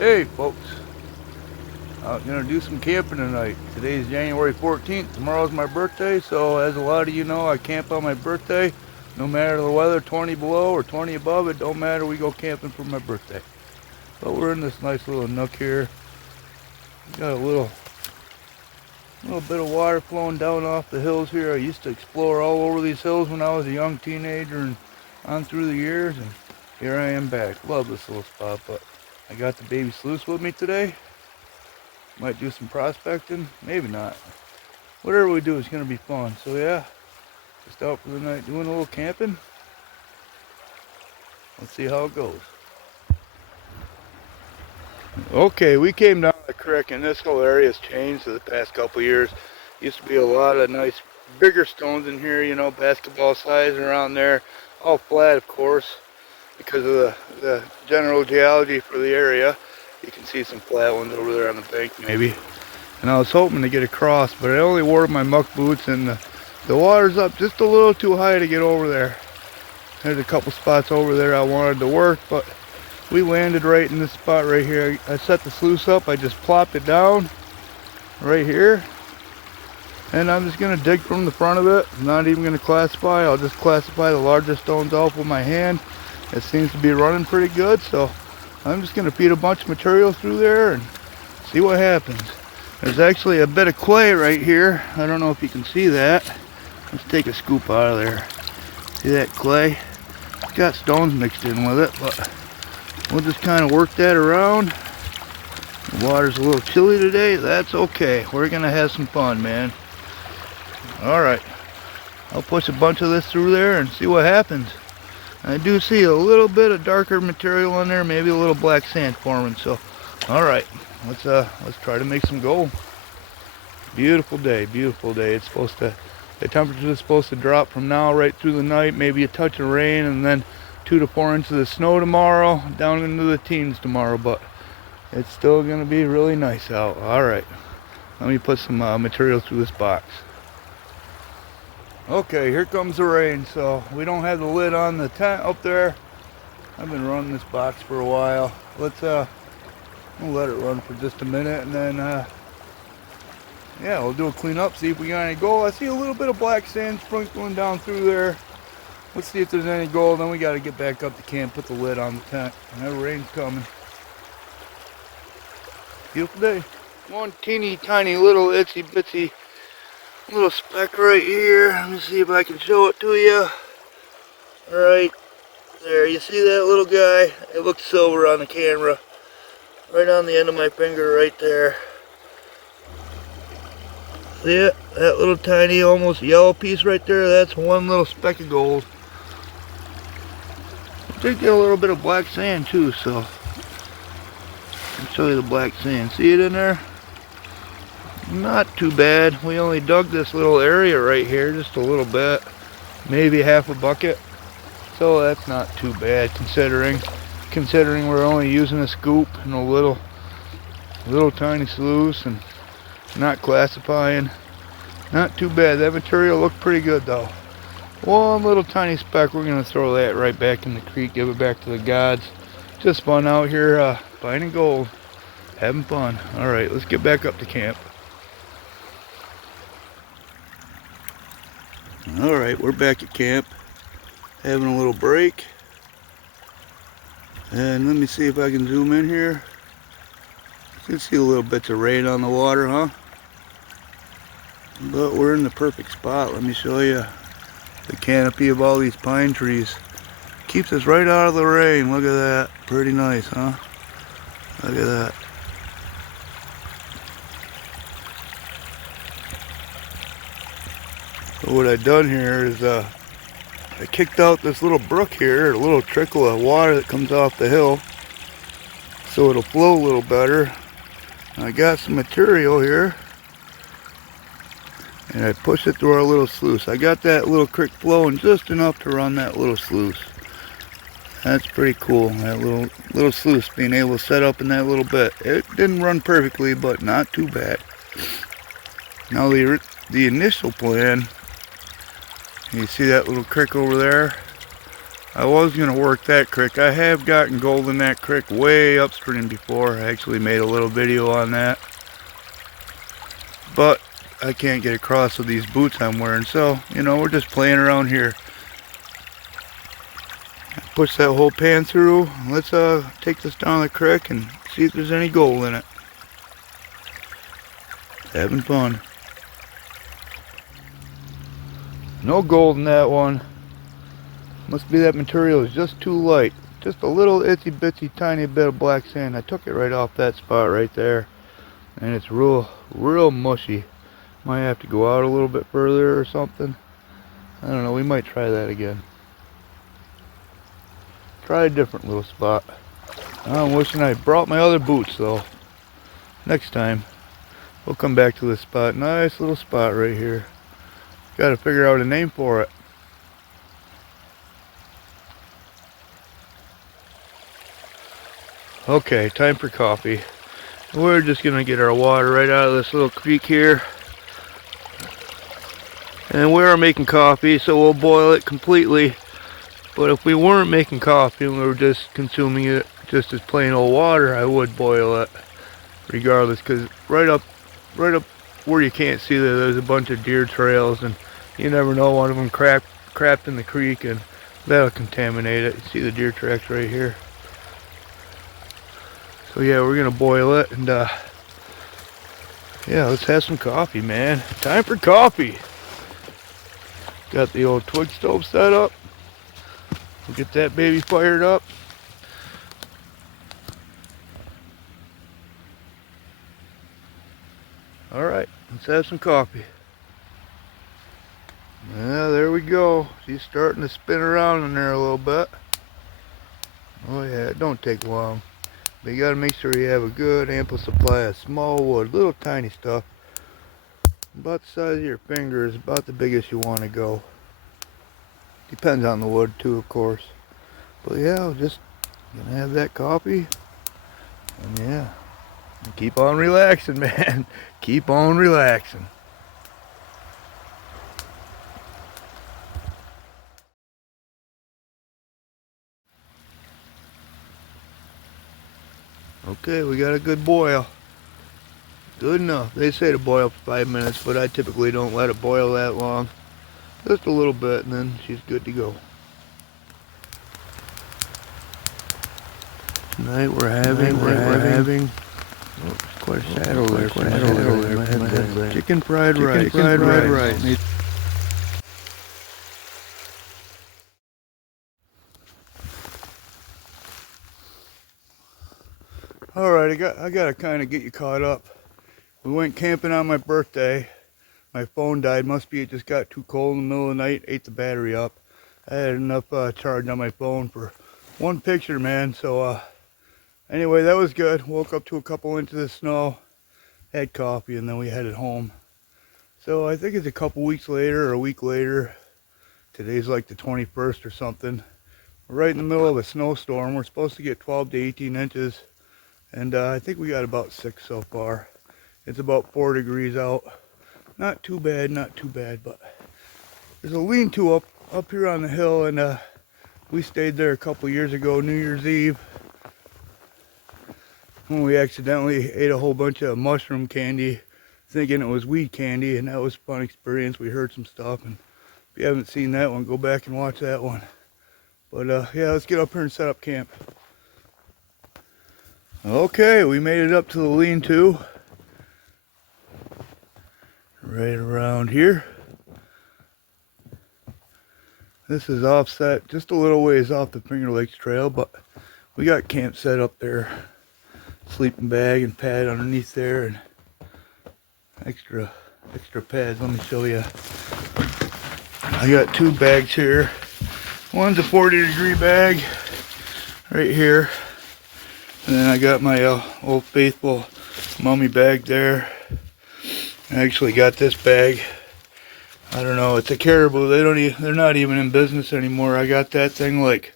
Hey folks, I'm gonna do some camping tonight. Today's January 14th, tomorrow's my birthday, so as a lot of you know, I camp on my birthday. No matter the weather, 20 below or 20 above, it don't matter, we go camping for my birthday. But we're in this nice little nook here. Got a little bit of water flowing down off the hills here. I used to explore all over these hills when I was a young teenager and on through the years, and here I am back. Love this little spot, but I got the baby sleuths with me today. Might do some prospecting, maybe not. Whatever we do is gonna be fun. So yeah, just out for the night doing a little camping. Let's see how it goes. Okay, we came down the creek and this whole area has changed in the past couple years. Used to be a lot of nice bigger stones in here, you know, basketball size around there. All flat, of course, because of the general geology for the area. You can see some flat ones over there on the bank maybe. And I was hoping to get across, but I only wore my muck boots and the water's up just a little too high to get over there. There's a couple spots over there I wanted to work, but we landed right in this spot right here. I set the sluice up, I just plopped it down right here. And I'm just gonna dig from the front of it. I'm not even gonna classify, I'll just classify the larger stones off with my hand. It seems to be running pretty good, so I'm just gonna feed a bunch of material through there and see what happens. There's actually a bit of clay right here. I don't know if you can see that. Let's take a scoop out of there. See that clay? It's got stones mixed in with it, but we'll just kind of work that around. The water's a little chilly today. That's okay. We're gonna have some fun, man. All right. I'll push a bunch of this through there and see what happens. I do see a little bit of darker material in there, maybe a little black sand forming. So, all right, let's try to make some gold. Beautiful day, beautiful day. It's supposed to, the temperature is supposed to drop from now right through the night, maybe a touch of rain, and then 2 to 4 inches of snow tomorrow, down into the teens tomorrow. But it's still gonna be really nice out. All right, let me put some material through this box. Okay, here comes the rain, so we don't have the lid on the tent up there. I've been running this box for a while. We'll let it run for just a minute, and then yeah, we'll do a cleanup, see if we got any gold. I see a little bit of black sand sprinkling down through there. Let's see if there's any gold, then we got to get back up to camp, put the lid on the tent. And that rain's coming. Beautiful day. One teeny tiny little itsy bitsy little speck right here. Let me see if I can show it to you. Right there, you see that little guy? It looks silver on the camera. Right on the end of my finger right there. See it? That little tiny almost yellow piece right there, that's one little speck of gold. I did get a little bit of black sand too, so I'll show you the black sand. See it in there? Not too bad. We only dug this little area right here just a little bit, maybe half a bucket, so that's not too bad considering we're only using a scoop and a little tiny sluice and not classifying. Not too bad. That material looked pretty good though. One little tiny speck, we're gonna throw that right back in the creek, give it back to the gods. Just fun out here finding gold, having fun. All right, let's get back up to camp. Alright, we're back at camp, having a little break. And let me see if I can zoom in here. You can see a little bits of rain on the water, huh? But we're in the perfect spot. Let me show you the canopy of all these pine trees. Keeps us right out of the rain. Look at that. Pretty nice, huh? Look at that. So what I've done here is I kicked out this little brook here, a little trickle of water that comes off the hill, so it'll flow a little better. I got some material here, and I push it through our little sluice. I got that little creek flowing just enough to run that little sluice. That's pretty cool, that little sluice being able to set up in that little bit. It didn't run perfectly, but not too bad. Now the initial plan, you see that little creek over there? I was going to work that creek. I have gotten gold in that creek way upstream before. I actually made a little video on that. But I can't get across with these boots I'm wearing. So, you know, we're just playing around here. Push that whole pan through. Let's take this down the creek and see if there's any gold in it. Having fun. No gold in that one. Must be that material is just too light. Just a little itsy bitsy tiny bit of black sand. I took it right off that spot right there. And it's real mushy. Might have to go out a little bit further or something. I don't know, we might try that again. Try a different little spot. I'm wishing I brought my other boots though. Next time we'll come back to this spot. Nice little spot right here. Got to figure out a name for it. Okay, time for coffee. We're just gonna get our water right out of this little creek here. And we are making coffee, so we'll boil it completely. But if we weren't making coffee and we were just consuming it just as plain old water, I would boil it regardless, because right up where you can't see there, there's a bunch of deer trails, and you never know, one of them crapped in the creek and that'll contaminate it. You see the deer tracks right here. So yeah, we're gonna boil it, and yeah, let's have some coffee, man. Time for coffee. Got the old twig stove set up. We'll get that baby fired up. All right, let's have some coffee. Yeah, there we go. She's starting to spin around in there a little bit. Oh yeah, it don't take long. But you gotta make sure you have a good ample supply of small wood, little tiny stuff. About the size of your finger is about the biggest you want to go. Depends on the wood too, of course. But yeah, we're just gonna have that coffee. And yeah, keep on relaxing, man. Keep on relaxing. Okay, we got a good boil. Good enough. They say to boil for 5 minutes, but I typically don't let it boil that long. Just a little bit, and then she's good to go. Tonight we're having oh, quite a shadow there. Chicken fried rice. All right, I gotta kind of get you caught up. We went camping on my birthday. My phone died. Must be it just got too cold in the middle of the night. Ate the battery up. I had enough charge on my phone for one picture, man. So anyway, that was good. Woke up to a couple inches of snow. Had coffee, and then we headed home. So I think it's a couple weeks later or a week later. Today's like the 21st or something. We're right in the middle of a snowstorm. We're supposed to get 12 to 18 inches. And I think we got about 6 so far. It's about 4 degrees out. Not too bad, but there's a lean-to up here on the hill, and we stayed there a couple years ago, New Year's Eve, when we accidentally ate a whole bunch of mushroom candy, thinking it was weed candy, and that was a fun experience. We heard some stuff, and if you haven't seen that one, go back and watch that one. But yeah, let's get up here and set up camp. Okay, we made it up to the lean-to. Right around here. This is offset just a little ways off the Finger Lakes Trail, but we got camp set up there. Sleeping bag and pad underneath there, and extra pads. Let me show you. I got 2 bags here. One's a 40-degree bag right here, and then I got my Old Faithful mummy bag there. I actually got this bag. I don't know, it's a Caribou. They're not even in business anymore. I got that thing like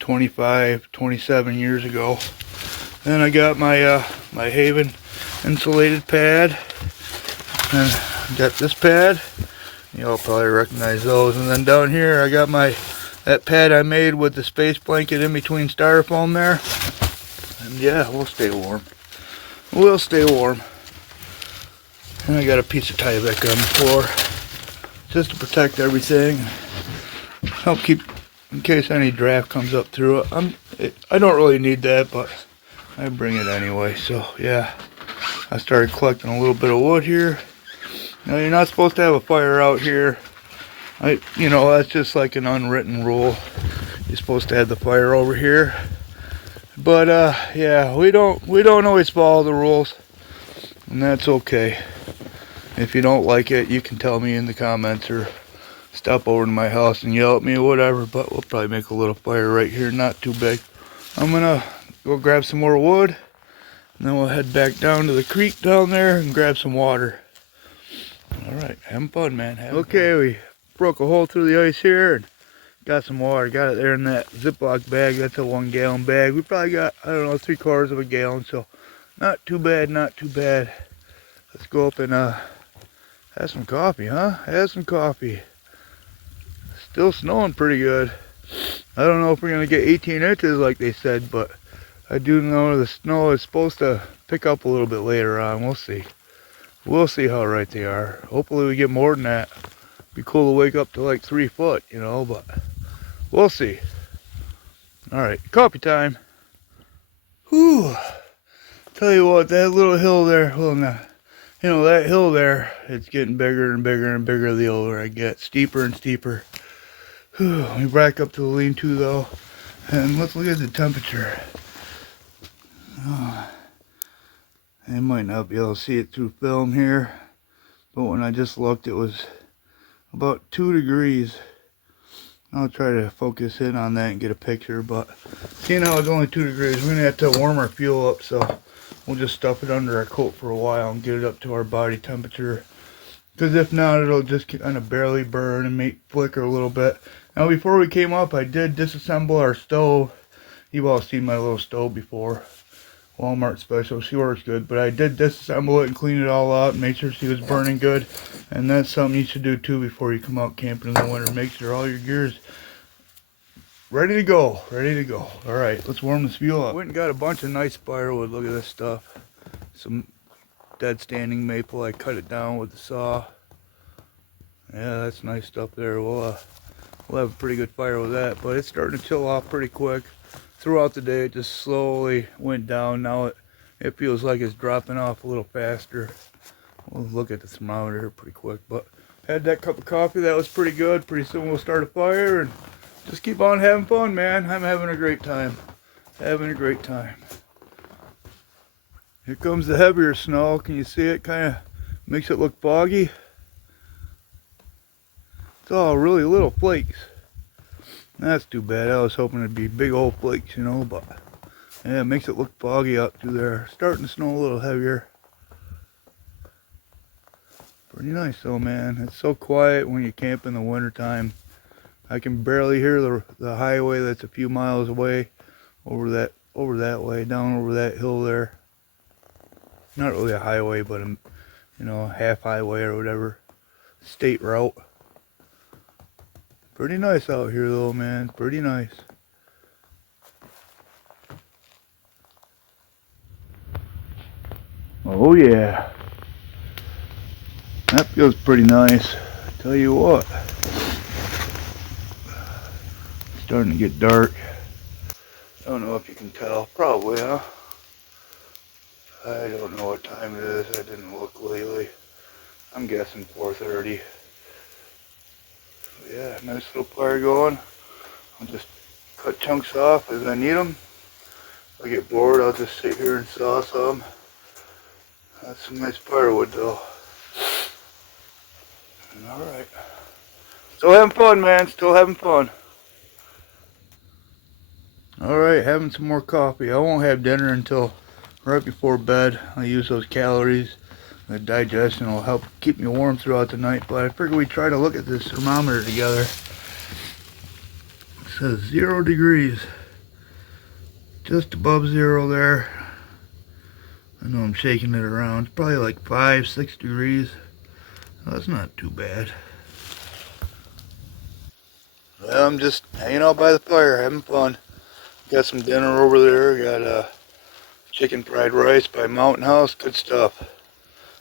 25, 27 years ago. Then I got my my Haven insulated pad, and got this pad. Y'all probably recognize those. And then down here I got my that pad I made with the space blanket in between styrofoam there. And yeah, we'll stay warm. We'll stay warm. And I got a piece of Tyvek on the floor just to protect everything. Help keep, in case any draft comes up through it. I don't really need that, but I bring it anyway. So yeah, I started collecting a little bit of wood here. Now you're not supposed to have a fire out here. You know, that's just like an unwritten rule. You're supposed to have the fire over here. But yeah, we don't always follow the rules, and that's okay. If you don't like it, you can tell me in the comments or stop over to my house and yell at me or whatever. But we'll probably make a little fire right here, not too big. I'm gonna go grab some more wood, and then we'll head back down to the creek down there and grab some water. All right, having fun, man. Okay, we broke a hole through the ice here and got some water. Got it there in that Ziploc bag. That's a 1 gallon bag. We probably got, I don't know, 3/4 of a gallon. So not too bad, not too bad. Let's go up and have some coffee, huh? Have some coffee. Still snowing pretty good. I don't know if we're gonna get 18 inches like they said, but I do know the snow is supposed to pick up a little bit later on. We'll see. We'll see how right they are. Hopefully we get more than that. Be cool to wake up to like 3 foot, you know, but we'll see. All right, coffee time. Whew. Tell you what, that little hill there, well, no, you know, that hill there, it's getting bigger and bigger and bigger the older I get. Steeper and steeper. Whew. We back up to the lean-to though, and let's look at the temperature. Oh. I might not be able to see it through film here, but when I just looked, it was about 2 degrees. I'll try to focus in on that and get a picture, but seeing how it's only 2 degrees, we're gonna have to warm our fuel up, so we'll just stuff it under our coat for a while and get it up to our body temperature, because if not, it'll just kind of barely burn and make flicker a little bit. Now before we came up, I did disassemble our stove. You've all seen my little stove before. Walmart special. She works good, but I did disassemble it and clean it all out and make sure she was burning good. And that's something you should do too before you come out camping in the winter. Make sure all your gear's ready to go. Ready to go. Alright, let's warm this fuel up. Went and got a bunch of nice firewood. Look at this stuff. Some dead standing maple. I cut it down with the saw. Yeah, that's nice stuff there. We'll have a pretty good fire with that, but it's starting to chill off pretty quick. Throughout the day, it just slowly went down. Now it feels like it's dropping off a little faster. We'll look at the thermometer here pretty quick, but had that cup of coffee. That was pretty good. Pretty soon we'll start a fire and just keep on having fun, man. I'm having a great time. Having a great time. Here comes the heavier snow. Can you see it? Kind of makes it look foggy. It's all really little flakes. That's too bad. I was hoping it'd be big old flakes, you know, but yeah, it makes it look foggy out through there. Starting to snow a little heavier. Pretty nice though, man. It's so quiet when you camp in the wintertime. I can barely hear the highway that's a few miles away over that way, down over that hill there. Not really a highway, but a, you know, half highway or whatever. State route. Pretty nice out here though, man. Pretty nice. Oh yeah. That feels pretty nice. Tell you what. It's starting to get dark. I don't know if you can tell. Probably, huh? I don't know what time it is. I didn't look lately. I'm guessing 4:30. Yeah, nice little fire going. I'll just cut chunks off as I need them. If I get bored, I'll just sit here and saw some. That's some nice firewood though. Alright. Still having fun, man. Still having fun. Alright, having some more coffee. I won't have dinner until right before bed. I use those calories. The digestion will help keep me warm throughout the night, but I figured we'd try to look at this thermometer together. It says 0 degrees. Just above 0 there. I know I'm shaking it around. It's probably like 5, 6 degrees. Well, that's not too bad. I'm just hanging out by the fire, having fun. Got some dinner over there. Got chicken fried rice by Mountain House. Good stuff.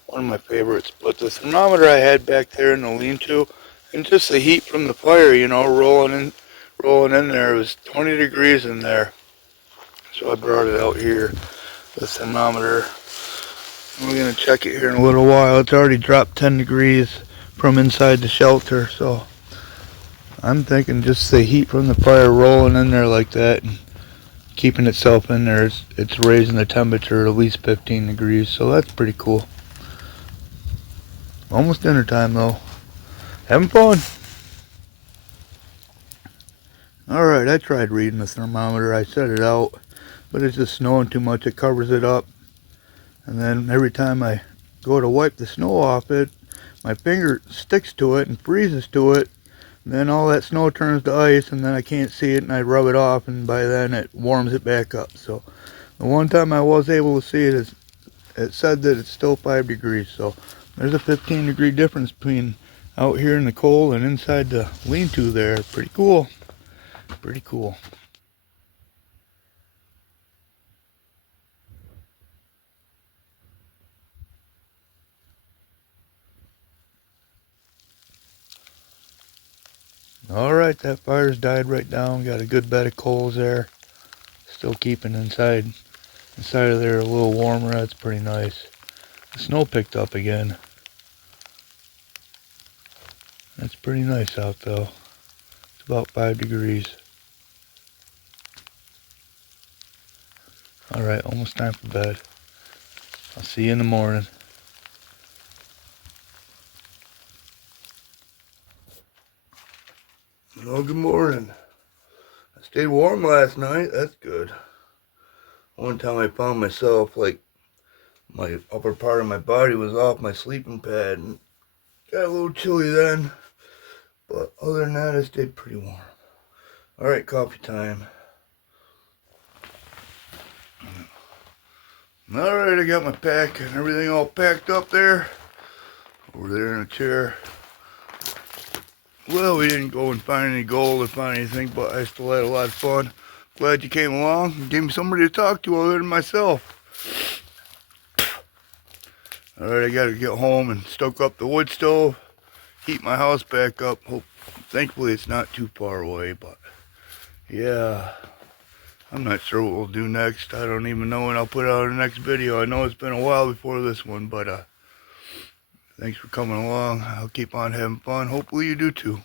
One of my favorites. But the thermometer I had back there in the lean-to, and just the heat from the fire, you know, rolling in there, it was 20 degrees in there. So I brought it out here, the thermometer. We're gonna check it here in a little while. It's already dropped 10 degrees from inside the shelter, so I'm thinking just the heat from the fire rolling in there like that and keeping itself in there, it's raising the temperature at least 15 degrees, so that's pretty cool. Almost dinner time though. Having fun. Alright, I tried reading the thermometer. I set it out, but it's just snowing too much. It covers it up. And then every time I go to wipe the snow off it, my finger sticks to it and freezes to it. And then all that snow turns to ice, and then I can't see it, and I rub it off, and by then it warms it back up. So the one time I was able to see it, it said that it's still 5 degrees. So there's a 15 degree difference between out here in the cold and inside the lean-to there. Pretty cool. Pretty cool. Alright, that fire's died right down. Got a good bed of coals there. Still keeping inside of there a little warmer. That's pretty nice. The snow picked up again. That's pretty nice out though. It's about 5 degrees. Alright, almost time for bed. I'll see you in the morning. Well, good morning. I stayed warm last night. That's good. One time I found myself like my upper part of my body was off my sleeping pad and got a little chilly then. But other than that, I stayed pretty warm. Alright, coffee time. Alright, I got my pack and everything all packed up there. Over there in a chair. Well, we didn't go and find any gold or find anything, but I still had a lot of fun. Glad you came along and gave me somebody to talk to other than myself. Alright, I gotta get home and stoke up the wood stove, heat my house back up. Thankfully it's not too far away, but yeah, I'm not sure what we'll do next. I don't even know when I'll put out the next video. I know it's been a while before this one, but thanks for coming along. I'll keep on having fun. Hopefully you do too.